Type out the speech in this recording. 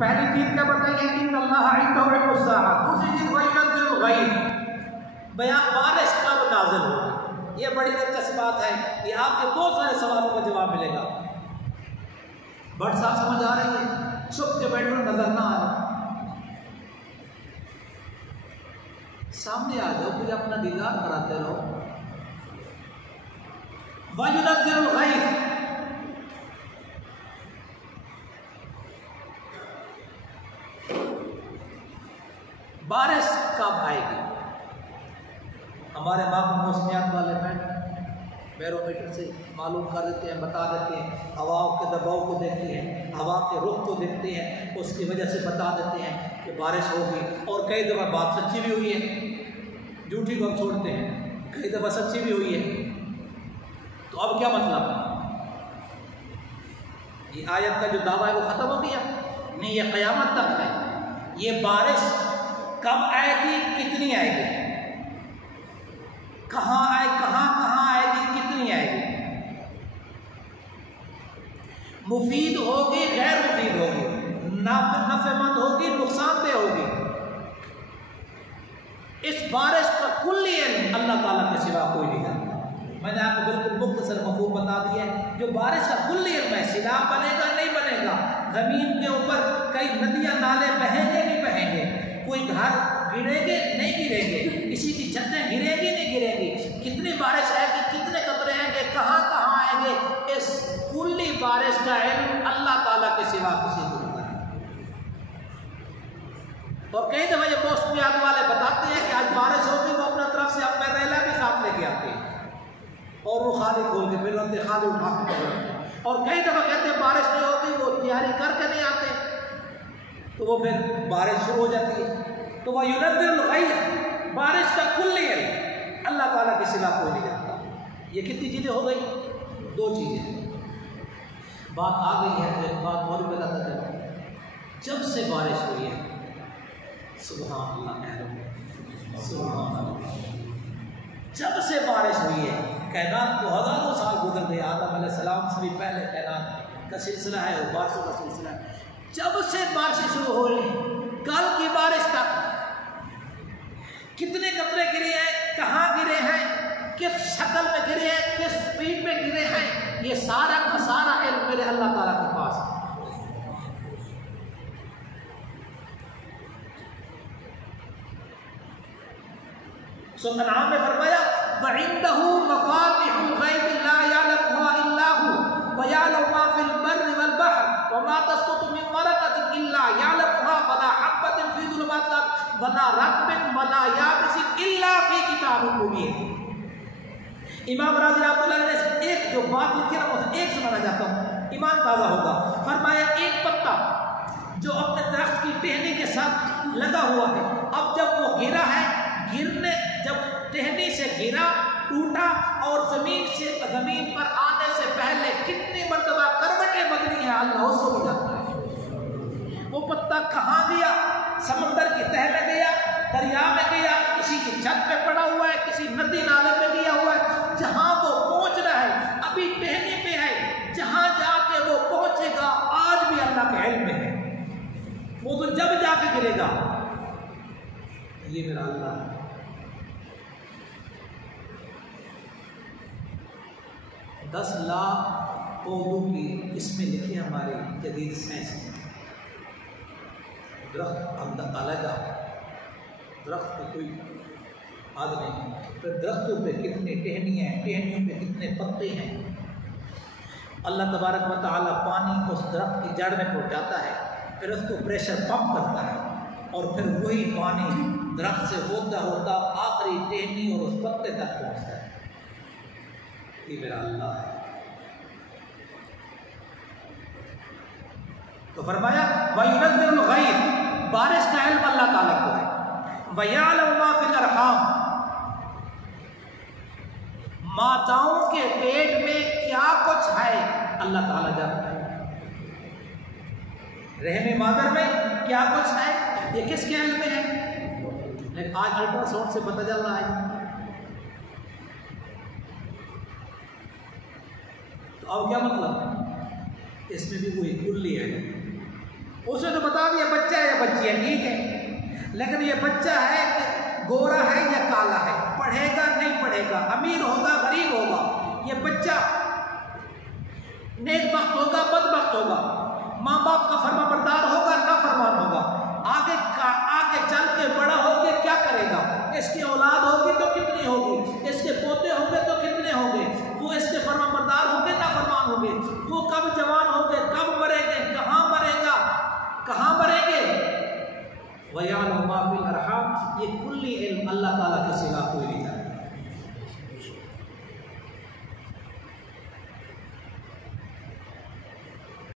पहली चीज क्या बताइए, इन्नल्लाह इंदहु इल्मुस साअह। दूसरी चीज वयुनज़्ज़िलुल गैथ, बयान बारिश कब नाज़िल होगी। ये बड़ी दिलचस्प बात है कि आपके बहुत सारे सवालों का जवाब मिलेगा। बट साहब समझ आ रही है, छुप के बैठो नजर ना आ रहा, सामने आ जाओ, फिर अपना दीदार कराते रहो। वयुनज़्ज़िलुल गैथ, बारिश कब आएगी। हमारे मौसमियात वाले बैरोमीटर से मालूम कर देते हैं, बता देते हैं, हवाओं के दबाव को देखते हैं, हवा के रुख को देखते हैं, उसकी वजह से बता देते हैं कि बारिश होगी। और कई दफ़ा बात सच्ची भी हुई है, झूठी को हम छोड़ते हैं, कई दफ़ा सच्ची भी हुई है। तो अब क्या मतलब, ये आयत का जो दावा है वो ख़त्म हो गया? नहीं, ये क़यामत तक है। ये बारिश कब आएगी, कितनी आएगी, कहाँ आएगी, कितनी आएगी, मुफीद होगी, गैर मुफीद होगी, नफ़ेमंद होगी, नुकसानदेह होगी। इस बारिश का कुल्ली इल्म अल्लाह ताला के सिवा कोई नहीं जानता। मैंने आपको बिल्कुल मुख्तसर मफ़हूम बता दिया है। जो बारिश का कुल्ली इल्म है, सिलाब बनेगा नहीं बनेगा, ज़मीन के ऊपर कई नदियाँ नाले बहेंगे नहीं बहेंगे, कोई घर गिरेंगे नहीं गिरेंगे, किसी की छतें गिरेंगी नहीं गिरेंगी, कितनी बारिश आएगी, कितने कतरे आएंगे, कहाँ आएंगे, इस कुल्ली बारिश का इल्म अल्लाह ताला के सिवा किसी को नहीं है। और कई दफा ये मौसमियात वाले बताते हैं कि आज बारिश होगी, वो अपने तरफ से अम्ब्रेला भी साथ लेके आते हैं और वो खाली खोल के फिर रखते, खाली उठा के फिर रखते। और कई दफा कहते हैं बारिश नहीं होती, वो तैयारी करके नहीं आते, तो वो फिर बारिश शुरू हो जाती है। तो वह युनज़्ज़िलुल गैथ, बारिश का कुल्ली इल्म अल्लाह ताला के सिवा कोई नहीं जानता। ये कितनी चीज़ें हो गई, दो चीज़ें। बात आ गई है तो एक बात और भी बताता चलो, जब से बारिश हुई है, सुभान अल्लाह, सुभान अल्लाह, जब से बारिश हुई है, कायनात को हज़ारों साल गुजर गए, आदम अलैहिस्सलाम से भी पहले कायनात का सिलसिला है और बारिशों का सिलसिला है। जब से बारिशें शुरू हो रही हैं, कल की बारिश तक कितने कतरे गिरे हैं, कहाँ गिरे हैं, किस शक्ल में गिरे हैं, किस स्पीड में गिरे हैं, ये सारा का सारा इल्म मेरे अल्लाह ताला के पास है। सूरह अनआम में फरमाया, वइंदहु मफातिहुल गैब ला यअलमुहा इल्ला हु व यअलमु मा फिल बर्रि वल बहर व मा तस्कुतु मिन वरक़तिन इल्ला यअलमुहा वला हब्बतिन फी ज़ुलुमातिल अर्द वला रत्बिन वला याबिसिन इल्ला फी किताबिन मुबीन। इमाम राज़ी रहमतुल्लाह अलैह ने एक जो बात लिखी है ना, एक सुनाना चाहता हूँ, ईमान ताज़ा होगा। फरमाया, एक पत्ता जो अपने दरख्त की टहनी के साथ लगा हुआ है, अब जब वो गिरा है, गिरने जब टहनी से गिरा, टूटा और जमीन पर आने से पहले कितनी मर्तबा करवटें बदली है, अल्लाह उसको भी जानता है। वो पत्ता कहाँ गया, समंदर की तह में गया, दरिया में गया, किसी की छत पे पड़ा हुआ है, किसी नदी नाले में गया हुआ है, जहाँ वो पहुँच रहा है अभी टहनी पे है, जहाँ जाके वो पहुँचेगा आज भी अल्लाह के इल्म में है। वो तो जब जाके गिरेगा, ये मेरा अल्लाह है। दस लाख पौधों की इसमें लिखी हमारी जदीद साइंस में, दरख्त अलग, दरख्त पे कोई आद नहीं, फिर दरख्तों पे कितनी टहनियाँ हैं, टहनियों पे कितने पत्ते हैं। अल्लाह तबारक व तआला पानी उस दरख्त की जड़ में पहुँचाता है, फिर उसको प्रेशर पंप करता है और फिर वही पानी दरख्त से होता होता आखिरी टहनी और उस पत्ते तक पहुँचता है। ये मेरा अल्लाह है। तो फरमाया, वयुनज़्ज़िलुल गैथ, बारिश का इल्म अल्लाह ताला को है। वयअलमु मा फिल अरहाम, माताओं के पेट में क्या कुछ है अल्लाह ताला जानता है। रहमे मादर में क्या कुछ है, ये किसके इल्म में है? लेकिन आज अल्ट्रासाउंड से पता चल रहा है। तो अब क्या मतलब, इसमें भी वही कुल्ली है। उसने तो बता साहब ये बच्चा है या बच्ची है, ठीक है, लेकिन ये बच्चा है गोरा है या काला है, पढ़ेगा नहीं पढ़ेगा, अमीर होगा गरीब होगा, ये बच्चा नेकबख्त होगा बदबख्त होगा, माँ बाप का फरमाबरदार होगा ना फरमान होगा, आगे चल के बड़ा होके क्या करेगा, इसकी औलाद होगी तो कितनी होगी, इसके पोते होंगे तो कितने होंगे, वो इसके फरमाबरदार होंगे ना फरमान होंगे, वो कब जवान होंगे, कब मरेंगे, कहाँ मरेगा, कहाँ मरेंगे। वयालम मा फिल अरहाम, ये कुल्ली इल्म अल्लाह ताला के सिवा कोई नहीं जानता।